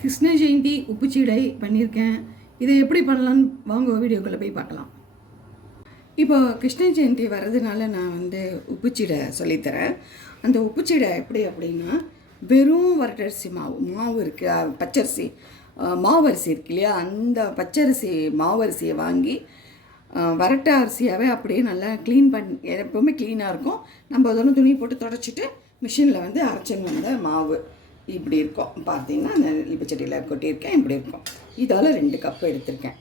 கிருஷ்ண ஜெயந்தி உப்புச்சீடை பண்ணியிருக்கேன். இதை எப்படி பண்ணலான்னு வாங்க வீடியோக்குள்ளே போய் பார்க்கலாம். இப்போ கிருஷ்ண ஜெயந்தி வர்றதுனால நான் வந்து உப்புச்சீடை சொல்லித்தரேன். அந்த உப்புச்சீடை எப்படி அப்படின்னா வெறும் வரட்டரிசி மாவு மாவு இருக்குது பச்சரிசி மாவரிசி இருக்கு இல்லையா? அந்த பச்சரிசி மாவரிசியை வாங்கி வரட்ட அரிசியாகவே அப்படியே நல்லா க்ளீன் பண்ணி எப்போவுமே க்ளீனாக இருக்கும். நம்ம அதெல்லாம் துணி போட்டு தொடச்சிட்டு மிஷினில் வந்து அரைச்சின்னு வந்த மாவு. இப்படி இருக்கும். பார்த்தீங்கன்னா அந்த இலிப்பச்சட்டியில் கொட்டியிருக்கேன் இப்படி இருக்கும். இதால் ரெண்டு கப்பு எடுத்திருக்கேன்.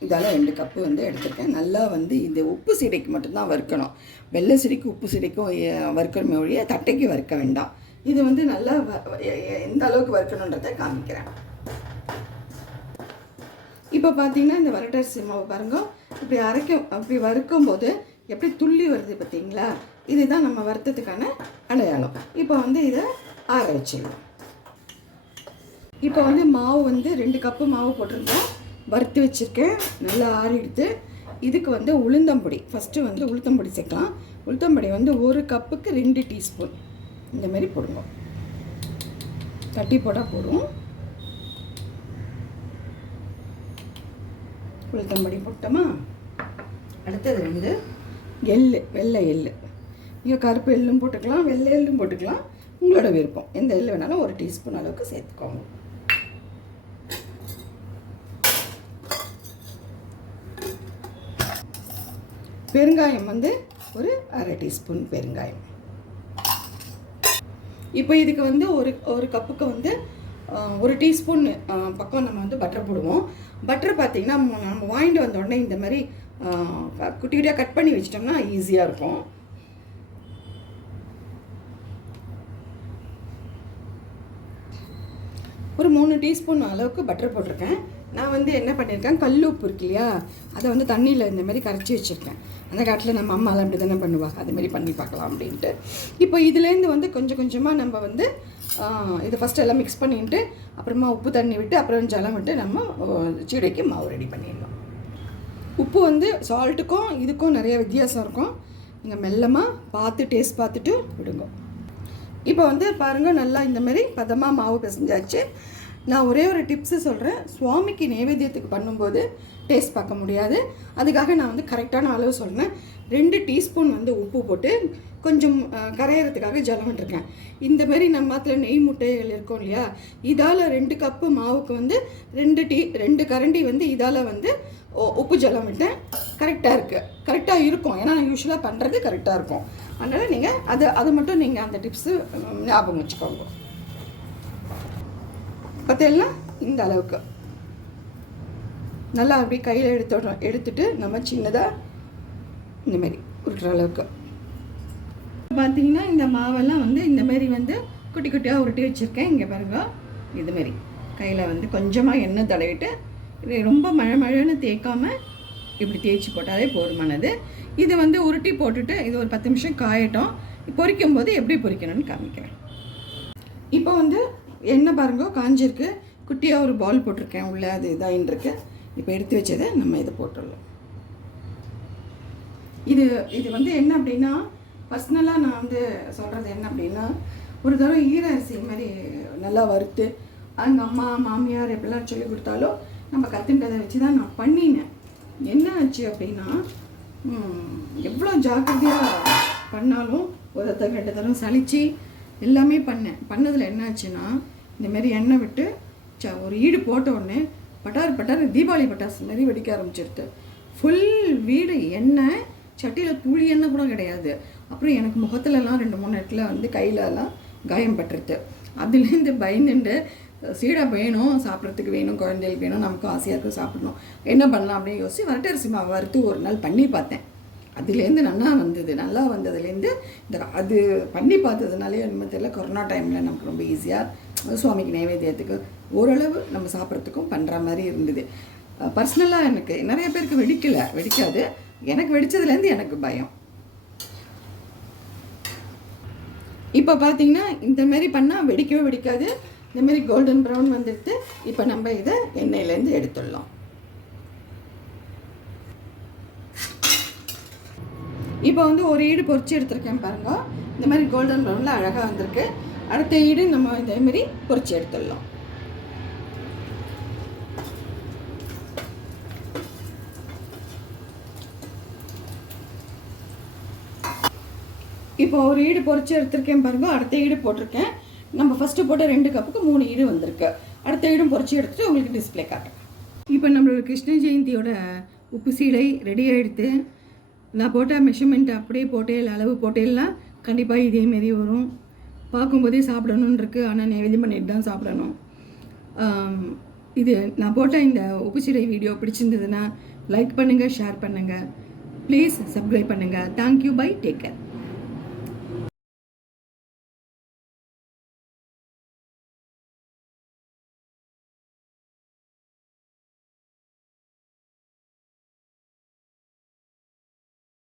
இதால் ரெண்டு கப்பு வந்து எடுத்திருக்கேன். நல்லா வந்து இந்த உப்பு சீடைக்கு மட்டும்தான் வறுக்கணும். வெள்ளை சீடைக்கு உப்பு சீடைக்கும் வறுக்கணுமே ஒழிய தட்டைக்கு வறுக்க வேண்டாம். இது வந்து நல்லா வ- எ- எந்த அளவுக்கு வறுக்கணுன்றதை காமிக்கிறேன். இப்போ பார்த்தீங்கன்னா இந்த வரட்டரிசி மாவு பாருங்கள் இப்படி அரைக்கும் அப்படி வறுக்கும் போது எப்படி துள்ளி வருது பார்த்தீங்களா? இதுதான் நம்ம வருத்தத்துக்கான அடையாளம். இப்போ வந்து இதை ஆற வச்சிடலாம். இப்போ வந்து மாவு வந்து ரெண்டு கப்பு மாவு போட்டிருந்தேன் வறுத்து வச்சுருக்கேன். நல்லா ஆறிடுத்து இதுக்கு வந்து உளுந்தம்பொடி ஃபஸ்ட்டு வந்து உளுத்தம்பொடி சேர்க்கலாம். உளுத்தம்பொடி வந்து ஒரு கப்புக்கு ரெண்டு டீஸ்பூன் இந்த மாதிரி போடுங்க தட்டி போட்டால் போடுவோம் உளுத்தம்பொடி போட்டோமா? அடுத்தது வந்து எள்ளு வெள்ளை எள்ளு. நீங்கள் கருப்பு எள்ளும் போட்டுக்கலாம் வெள்ளை எள்ளும் போட்டுக்கலாம். உங்களோட விருப்பம். எந்த எள்ளு வேணாலும் ஒரு டீஸ்பூன் அளவுக்கு சேர்த்துக்கோங்க. பெருங்காயம் வந்து ஒரு அரை டீஸ்பூன் பெருங்காயம். இப்போ இதுக்கு வந்து ஒரு ஒரு கப்புக்கு வந்து ஒரு டீஸ்பூன் பக்கம் நம்ம வந்து பட்டர் போடுவோம். பட்டர் பார்த்திங்கன்னா நம்ம வாங்கிட்டு வந்த உடனே இந்த மாதிரி குட்டி குட்டியாக கட் பண்ணி வச்சிட்டோம்னா ஈஸியாக இருக்கும். ஒரு மூணு டீஸ்பூன் அளவுக்கு பட்டர் போட்டிருக்கேன். நான் வந்து என்ன பண்ணியிருக்கேன்? கல் உப்பு இருக்கு இல்லையா? அதை வந்து தண்ணியில் இந்த மாதிரி கரைச்சி வச்சுருக்கேன். அந்த காட்டில் நம்ம அம்மாலாம் அப்படி தானே பண்ணுவாங்க. அதுமாரி பண்ணி பார்க்கலாம் அப்படின்ட்டு. இப்போ இதுலேருந்து வந்து கொஞ்சம் கொஞ்சமாக நம்ம வந்து இதை ஃபஸ்ட் எல்லாம் மிக்ஸ் பண்ணிட்டு அப்புறமா உப்பு தண்ணி விட்டு அப்புறம் ஜலம் விட்டு நம்ம சீடைக்கு மாவு ரெடி பண்ணிடணும். உப்பு வந்து சால்ட்டுக்கும் இதுக்கும் நிறைய வித்தியாசம் இருக்கும். நீங்கள் மெல்லமாக பார்த்து டேஸ்ட் பார்த்துட்டு விடுங்க. இப்போ வந்து பாருங்கள் நல்லா இந்த மாதிரி பதமாக மாவு பிசைஞ்சாச்சு. நான் ஒரே ஒரு டிப்ஸு சொல்கிறேன் சுவாமிக்கு நைவேத்தியத்துக்கு பண்ணும்போது டேஸ்ட் பார்க்க முடியாது. அதுக்காக நான் வந்து கரெக்டான அளவு சொல்கிறேன் ரெண்டு டீஸ்பூன் வந்து உப்பு போட்டு கொஞ்சம் கரையிறதுக்காக ஜலம் விட்டுருக்கேன் இந்த மாதிரி நம்ம அதில் நெய் முட்டைகள் இருக்கும் இல்லையா? இதால் ரெண்டு கப்பு மாவுக்கு வந்து ரெண்டு டீ ரெண்டு கரண்டி வந்து இதால் வந்து உப்பு ஜலம் விட்டேன். கரெக்டாக இருக்குது கரெக்டாக இருக்கும். ஏன்னா நான் யூஸ்வலாக பண்ணுறது கரெக்டாக இருக்கும். அதனால் நீங்கள் அதை அது மட்டும் நீங்கள் அந்த டிப்ஸு ஞாபகம் வச்சுக்கோங்க. பார்த்தீங்கன்னா இந்த அளவுக்கு. நல்லா அப்படி கையில் எடுத்து எடுத்துட்டு நம்ம சின்னதாக இந்தமாரி உருட்டுற அளவுக்கு. பார்த்தீங்கன்னா இந்த மாவெல்லாம் வந்து இந்த மாதிரி வந்து குட்டி குட்டியாக உருட்டி வச்சுருக்கேன். இங்கே பாருங்க. இது மாதிரி கையில் வந்து கொஞ்சமாக எண்ணெய் தடவிட்டு ரொம்ப மழை மழைன்னு தேய்க்காம இப்படி தேய்ச்சி போட்டாலே போதுமானது. இது வந்து உருட்டி போட்டுட்டு இது ஒரு பத்து நிமிஷம் காயட்டும். பொரிக்கும் போது எப்படி பொரிக்கணும்னு காமிக்கிறேன். இப்போ வந்து எண்ணெய் பாருங்க காஞ்சிருக்கு. குட்டியாக ஒரு பால் போட்டிருக்கேன். உள்ளே அது இதாகின்னு இருக்கு. இப்போ எடுத்து வச்சதை நம்ம இதை போட்டுடலாம். இது இது வந்து என்ன அப்படின்னா பர்சனலாக நான் வந்து சொல்கிறது என்ன அப்படின்னா ஒரு தடவை ஈர அரிசி மாதிரி நல்லா வறுத்து அவங்க அம்மா மாமியார் எப்படிலாம் சொல்லி கொடுத்தாலும் நம்ம கற்றுக்கிட்டதை வச்சு தான் நான் பண்ணினேன். என்ன ஆச்சு அப்படின்னா எவ்வளோ ஜாக்கிரதையாக பண்ணாலும் ஒரு தடவை ரெண்டு தரம் சளிச்சு எல்லாமே பண்ணேன். பண்ணதில் என்ன ஆச்சுன்னா இந்தமாரி எண்ணெய் விட்டு ச ஒரு ஈடு போட்ட உடனே பட்டார் பட்டார் தீபாவளி பட்டாசு மாதிரி வெடிக்க ஆரம்பிச்சிருது. ஃபுல் வீடு எண்ணெய் சட்டியில் துளி எண்ணெய் கூட கிடையாது. அப்புறம் எனக்கு முகத்துலலாம் ரெண்டு மூணு இடத்துல வந்து கையிலலாம் காயம் பட்டுருது அதுலேருந்து பயந்துட்டு சீடாக வேணும் சாப்பிட்றதுக்கு வேணும் குழந்தைகளுக்கு வேணும் நமக்கும் ஆசையாக இருக்கும் சாப்பிடணும். என்ன பண்ணலாம் அப்படின்னு யோசிச்சு வரட்டரிசி மாவு வறுத்து ஒரு நாள் பண்ணி பார்த்தேன். அதுலேருந்து நல்லா வந்தது நல்லா வந்ததுலேருந்து இந்த அது பண்ணி பார்த்ததுனாலே என்ன தெரியல கொரோனா டைமில் நமக்கு ரொம்ப ஈஸியாக சுவாமிக்கு நைவேத்தியத்துக்கு ஓரளவு நம்ம சாப்பிட்றதுக்கும் பண்ணுற மாதிரி இருந்தது. பர்சனலாக எனக்கு நிறைய பேருக்கு வெடிக்கலை வெடிக்காது. எனக்கு வெடிச்சதுலேருந்து எனக்கு பயம். இப்போ பார்த்தீங்கன்னா இந்த மாதிரி பண்ணால் வெடிக்கவே வெடிக்காது. இந்த மாதிரி கோல்டன் ப்ரௌன் வந்துடுது இப்போ நம்ம இதை எண்ணெயிலேருந்து எடுத்துடலாம். இப்போ வந்து ஒரு ஈடு பொறிச்சு எடுத்திருக்கேன் பாருங்க. இந்த மாதிரி கோல்டன் ப்ரௌனில் அழகாக வந்திருக்கு. அடுத்த ஈடு நம்ம இதேமாரி பொறிச்சு எடுத்துடலாம். இப்போ ஒரு ஈடு பொறிச்சு எடுத்திருக்கேன் பாருங்க அடுத்த ஈடு போட்டிருக்கேன். நம்ம ஃபஸ்ட்டு போட்ட ரெண்டு கப்புக்கு மூணு ஈடு வந்திருக்கு. அடுத்த ஈடும் பொறிச்சு எடுத்துட்டு உங்களுக்கு டிஸ்ப்ளே காட்டுறேன். இப்போ நம்மளோட கிருஷ்ண ஜெயந்தியோட உப்பு சீடை ரெடி ஆகிடுது நான் போட்ட மெஷர்மெண்ட் அப்படியே போட்டேல் அளவு போட்டேல்லாம் கண்டிப்பாக இதேமாரி வரும். பார்க்கும்போதே சாப்பிடணும்னு இருக்குது ஆனால் நைவேத்தியம் பண்ணிட்டு தான் சாப்பிடணும். இது நான் போட்ட இந்த உப்பு சீடை வீடியோ பிடிச்சிருந்ததுன்னா லைக் பண்ணுங்கள் ஷேர் பண்ணுங்கள் ப்ளீஸ் சப்ஸ்கிரைப் பண்ணுங்கள் thank you bye take care